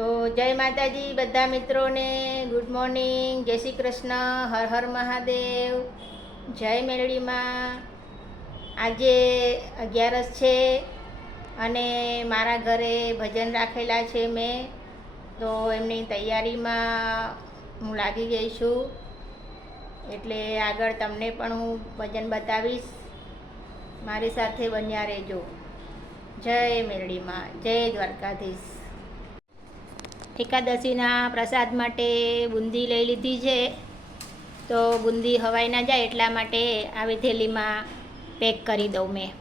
તો જય માતાજી બધા મિત્રોને, ગુડ મોર્નિંગ, જય શ્રી કૃષ્ણ, હર હર મહાદેવ, જય મેલડીમાં. આજે 11 છે અને મારા ઘરે ભજન રાખેલા છે મેં, તો એમની તૈયારીમાં હું લાગી ગઈ છું. એટલે આગળ તમને પણ હું ભજન બતાવીશ, મારી સાથે બન્યા રહેજો. જય મેલડીમાં, જય દ્વારકાધીશ. એકાદશીના પ્રસાદ માટે બુંદી લઈ લીધી છે, તો બુંદી હવાઈ ના જાય એટલા માટે આવી થેલીમાં પેક કરી દઉં મેં.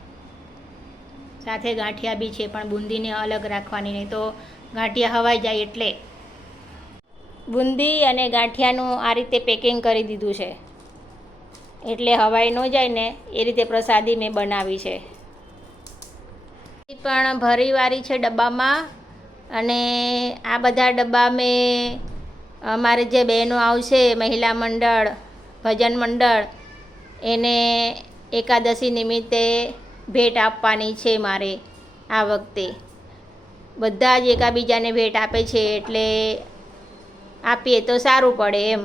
સાથે ગાંઠિયા બી છે, પણ બુંદીને અલગ રાખવાની, નહીં તો ગાંઠિયા હવાઈ જાય. એટલે બુંદી અને ગાંઠિયાનું આ રીતે પેકિંગ કરી દીધું છે, એટલે હવાઈ ન જાય ને એ રીતે પ્રસાદી મેં બનાવી છે. પણ ભરી વાળી છે ડબ્બામાં, અને આ બધા ડબ્બા મેં અમારે જે બહેનો આવશે મહિલા મંડળ, ભજન મંડળ, એને એકાદશી નિમિત્તે ભેટ આપવાની છે મારે. આ વખતે બધા જ એકાબીજાને ભેટ આપે છે, એટલે આપીએ તો સારું પડે એમ.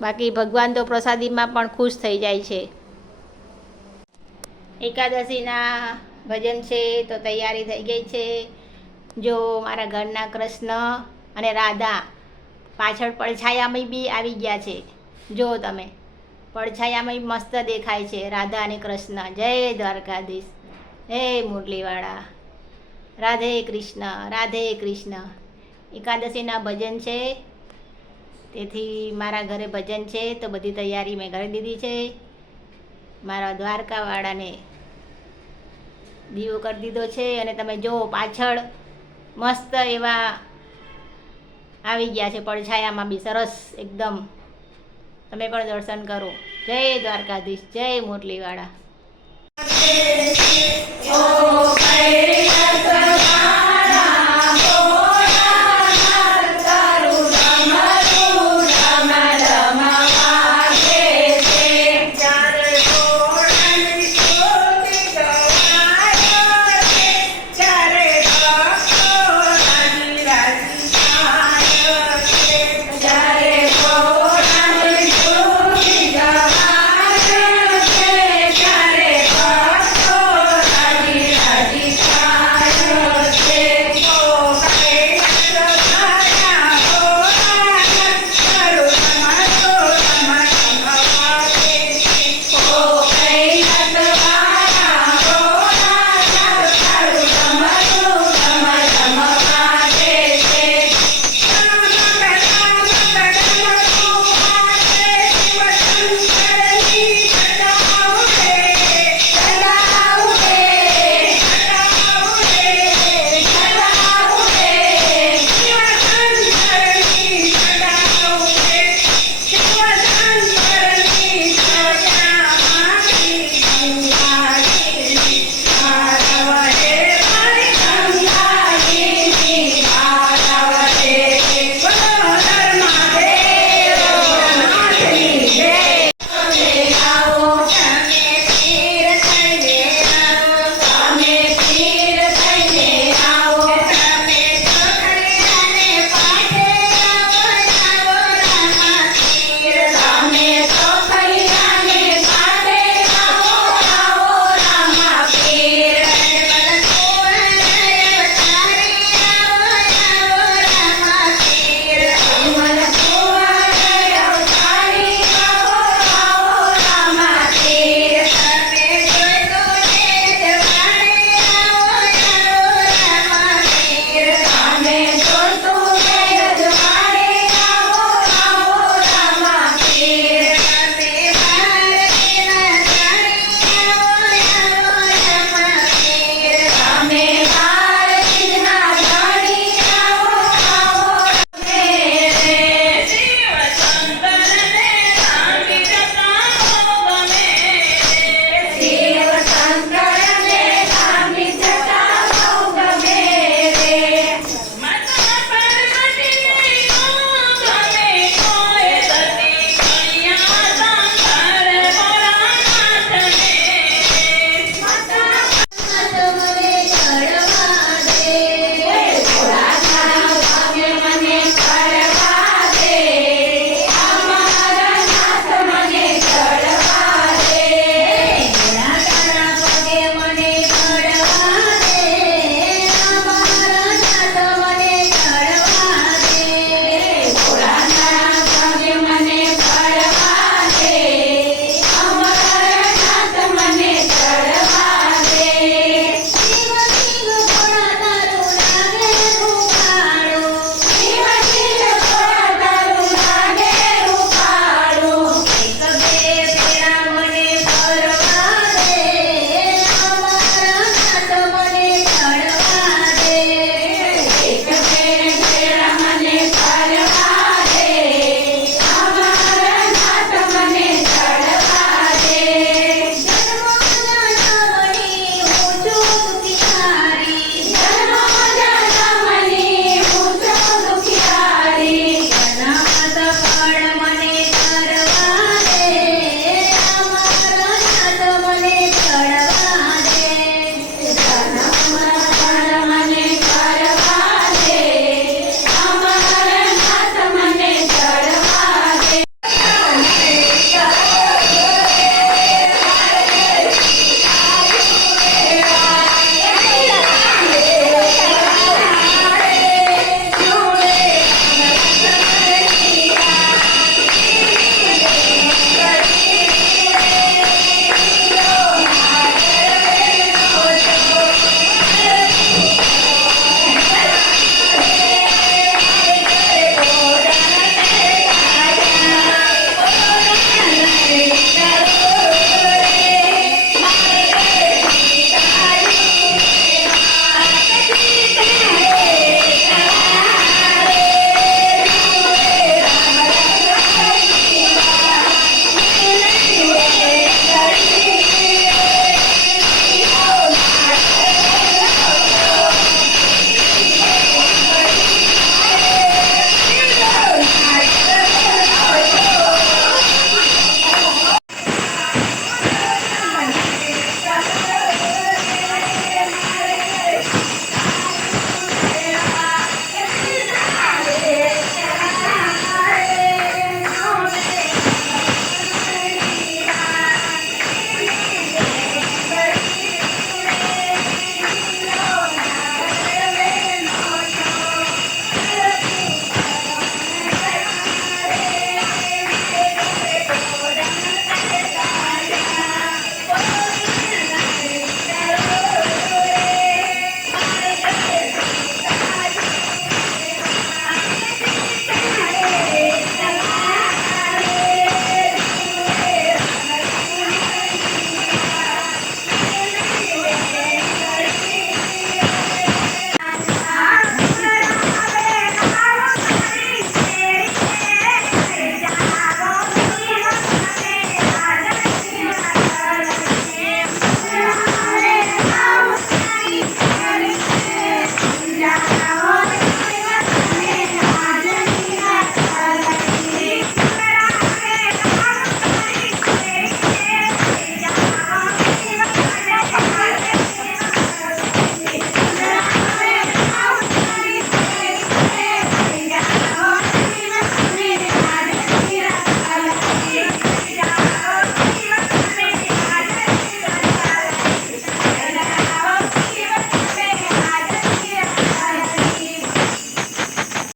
બાકી ભગવાન તો પ્રસાદીમાં પણ ખુશ થઈ જાય છે. એકાદશીના ભજન છે તો તૈયારી થઈ ગઈ છે. જો મારા ઘરના કૃષ્ણ અને રાધા પાછળ પડછાયામાં બી આવી ગયા છે. જો તમે પડછાયામાં મસ્ત દેખાય છે રાધા અને કૃષ્ણ. જય દ્વારકાધીશ, હે મુરલીવાળા, રાધે કૃષ્ણ, રાધે કૃષ્ણ. એકાદશીના ભજન છે, તેથી મારા ઘરે ભજન છે તો બધી તૈયારી મેં કરી દીધી છે. મારા દ્વારકાવાળાને દીવો કરી દીધો છે, અને તમે જો પાછળ મસ્ત એવા આવી ગયા છે પડછાયામાં બી, સરસ એકદમ. તમે પણ દર્શન કરો. જય દ્વારકાધીશ, જય મુરલીવાળા.